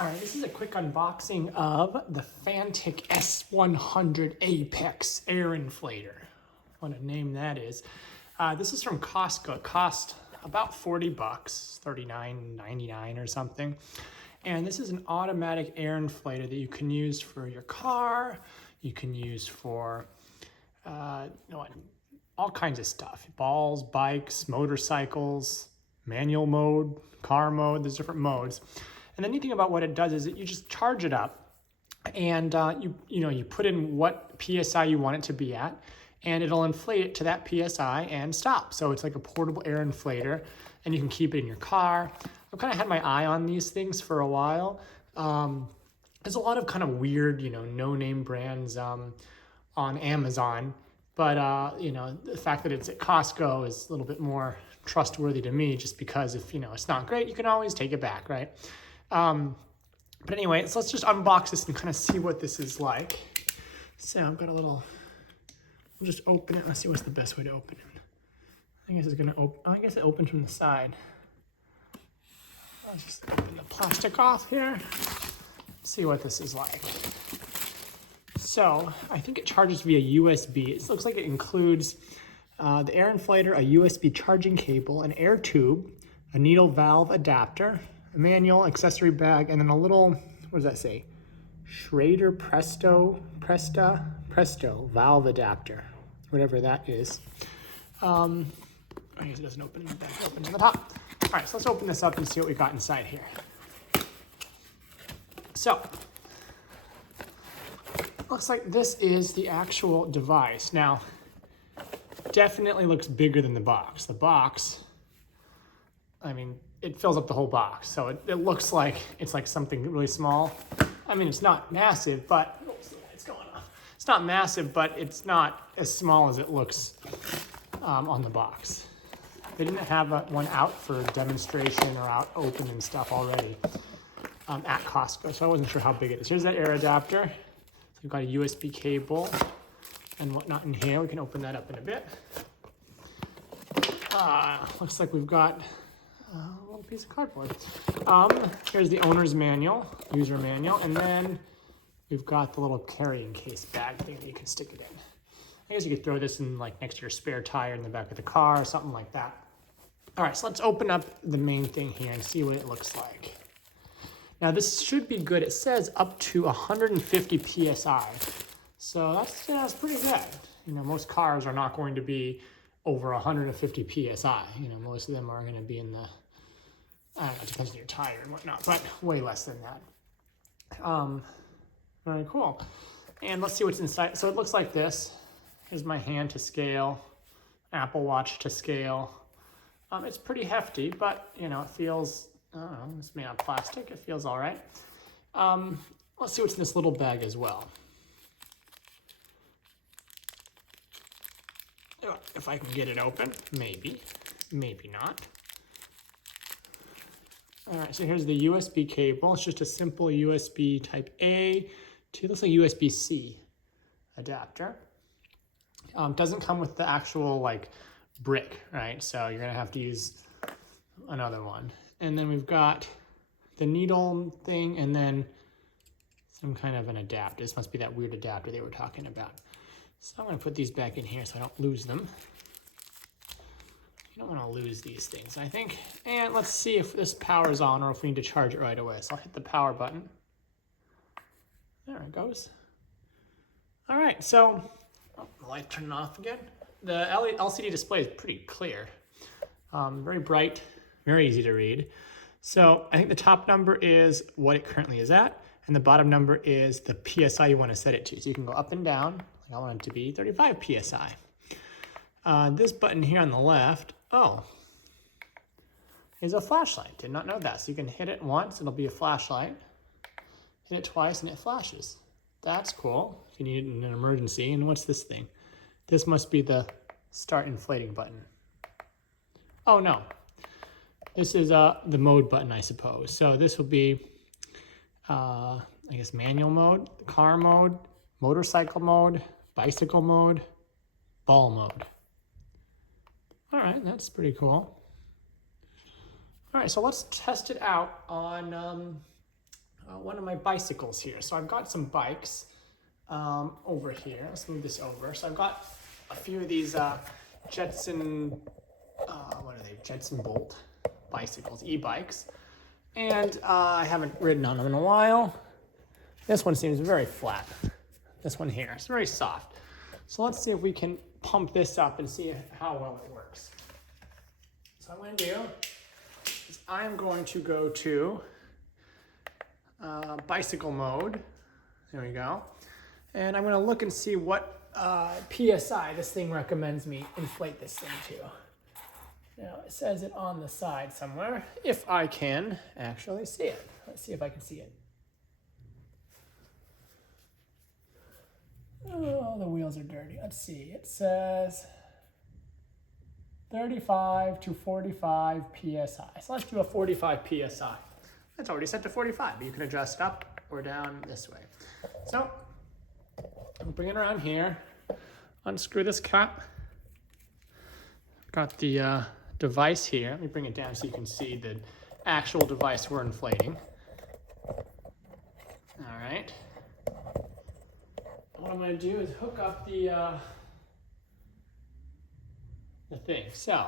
All right, this is a quick unboxing of the Fanttik S100 Apex air inflator. What a name that is. This is from Costco. It cost about 40 bucks, $39.99 or something. And this is an automatic air inflator that you can use for your car. You can use for all kinds of stuff. Balls, bikes, motorcycles, manual mode, car mode, there's different modes. And the neat thing about what it does is that you just charge it up and you put in what PSI you want it to be at, and it'll inflate it to that PSI and stop. So it's like a portable air inflator, and you can keep it in your car. I've kind of had my eye on these things for a while. There's a lot of kind of weird, no-name brands on Amazon, but the fact that it's at Costco is a little bit more trustworthy to me, just because if it's not great, you can always take it back, right? But anyway, so let's just unbox this and kind of see what this is like. So I've got a little, we'll just open it. Let's see what's the best way to open it. I guess it's gonna open, I guess it opens from the side. Let's just open the plastic off here. See what this is like. So I think it charges via USB. It looks like it includes the air inflator, a USB charging cable, an air tube, a needle valve adapter, a manual, accessory bag, and then a little, what does that say? Schrader Presta valve adapter, whatever that is. I guess it doesn't open in the back, it opens in the top. All right, so let's open this up and see what we got inside here. So, looks like this is the actual device. Now, definitely looks bigger than the box. The box, I mean, it fills up the whole box. So it looks like it's like something really small. I mean, it's not massive, but, oops, the light's going off. It's not massive, but it's not as small as it looks on the box. They didn't have one out for demonstration or out open and stuff already at Costco, so I wasn't sure how big it is. Here's that air adapter. So we've got a USB cable and whatnot in here. We can open that up in a bit. Looks like we've got a little piece of cardboard. Here's the owner's manual, user manual, and then we've got the little carrying case bag thing that you can stick it in. I guess you could throw this in like next to your spare tire in the back of the car or something like that. All right, so let's open up the main thing here and see what it looks like. Now this should be good. It says up to 150 PSI. So that's pretty good. Most cars are not going to be over 150 PSI. Most of them are going to be in the, I don't know, it depends on your tire and whatnot, but way less than that. Very cool. And let's see what's inside. So it looks like this. Here's my hand to scale, Apple Watch to scale. It's pretty hefty, but it feels, I don't know, it's made out of plastic. It feels all right. Let's see what's in this little bag as well. If I can get it open, maybe not. All right, so here's the USB cable. It's just a simple USB type A to, looks like USB-C adapter. Doesn't come with the actual brick, right? So you're gonna have to use another one. And then we've got the needle thing and then some kind of an adapter. This must be that weird adapter they were talking about. So I'm gonna put these back in here so I don't lose them. You don't wanna lose these things, I think. And let's see if this power's on or if we need to charge it right away. So I'll hit the power button. There it goes. All right, so, the light turned off again. The LCD display is pretty clear. Very bright, very easy to read. So I think the top number is what it currently is at, and the bottom number is the PSI you wanna set it to. So you can go up and down. I want it to be 35 PSI. This button here on the left, is a flashlight. Did not know that. So you can hit it once, it'll be a flashlight. Hit it twice and it flashes. That's cool if you need it in an emergency. And what's this thing? This must be the start inflating button. Oh no, this is the mode button, I suppose. So this will be, I guess, manual mode, car mode, motorcycle mode, bicycle mode, ball mode. All right, that's pretty cool. All right, so let's test it out on, one of my bicycles here. So I've got some bikes over here. Let's move this over. So I've got a few of these Jetson, what are they? Jetson Bolt bicycles, e-bikes. And I haven't ridden on them in a while. This one seems very flat. This one here, it's very soft. So let's see if we can pump this up and see how well it works. So what I'm gonna do is I'm going to go to bicycle mode. There we go. And I'm gonna look and see what PSI this thing recommends me inflate this thing to. Now it says it on the side somewhere, if I can actually see it. Let's see if I can see it. Oh, the wheels are dirty. Let's see, it says 35 to 45 PSI. So let's do a 45 PSI. It's already set to 45, but you can adjust up or down this way. So I'll bring it around here, unscrew this cap. Got the device here. Let me bring it down so you can see the actual device we're inflating. All right. What I'm going to do is hook up the thing. So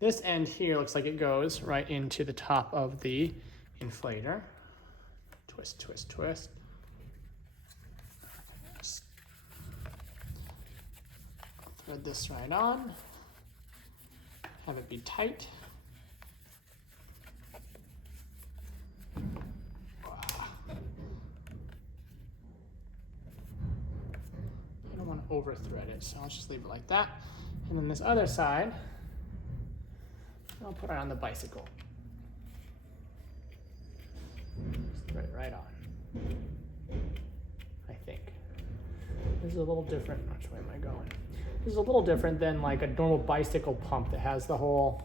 this end here looks like it goes right into the top of the inflator. Twist, twist, twist. Thread this right on. Have it be tight. Wow. I don't want to over thread it, so I'll just leave it like that. And then this other side, I'll put it on the bicycle. Just thread it right on. I think. This is a little different. Which way am I going? This is a little different than like a normal bicycle pump that has the whole,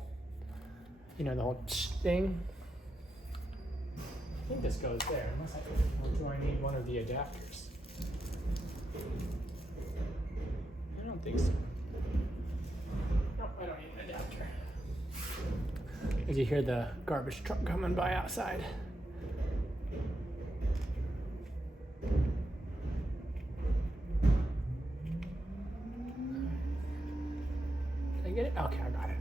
you know, the whole thing. I think this goes there, unless or do I need one of the adapters? I don't think so. Nope, I don't need an adapter. As you hear the garbage truck coming by outside. Get it? Okay, I got it.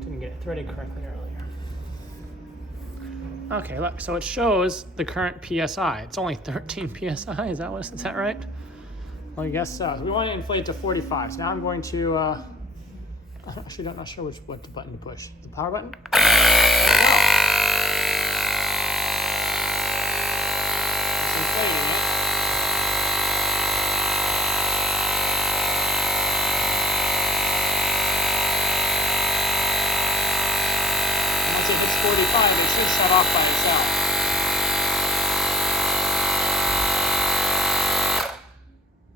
Didn't get it threaded correctly earlier. Okay, look, so it shows the current PSI. It's only 13 PSI, is that right? Well, I guess so. We want to inflate to 45. So now I'm going to, I'm actually not sure what the button to push. The power button? There we go. It's inflating it. If it's 45, it should shut off by itself.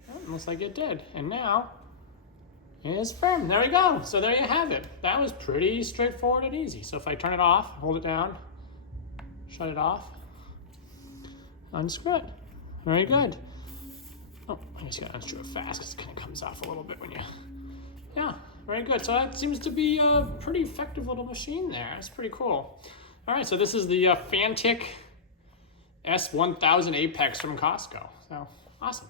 Well, it looks like it did. And now it is firm. There we go. So there you have it. That was pretty straightforward and easy. So if I turn it off, hold it down, shut it off, unscrew it. Very good. Oh, I just gotta unscrew it fast because it kind of comes off a little bit when you, yeah. Very good. So that seems to be a pretty effective little machine there. That's pretty cool. All right, so this is the Fanttik S100 Apex from Costco. So awesome.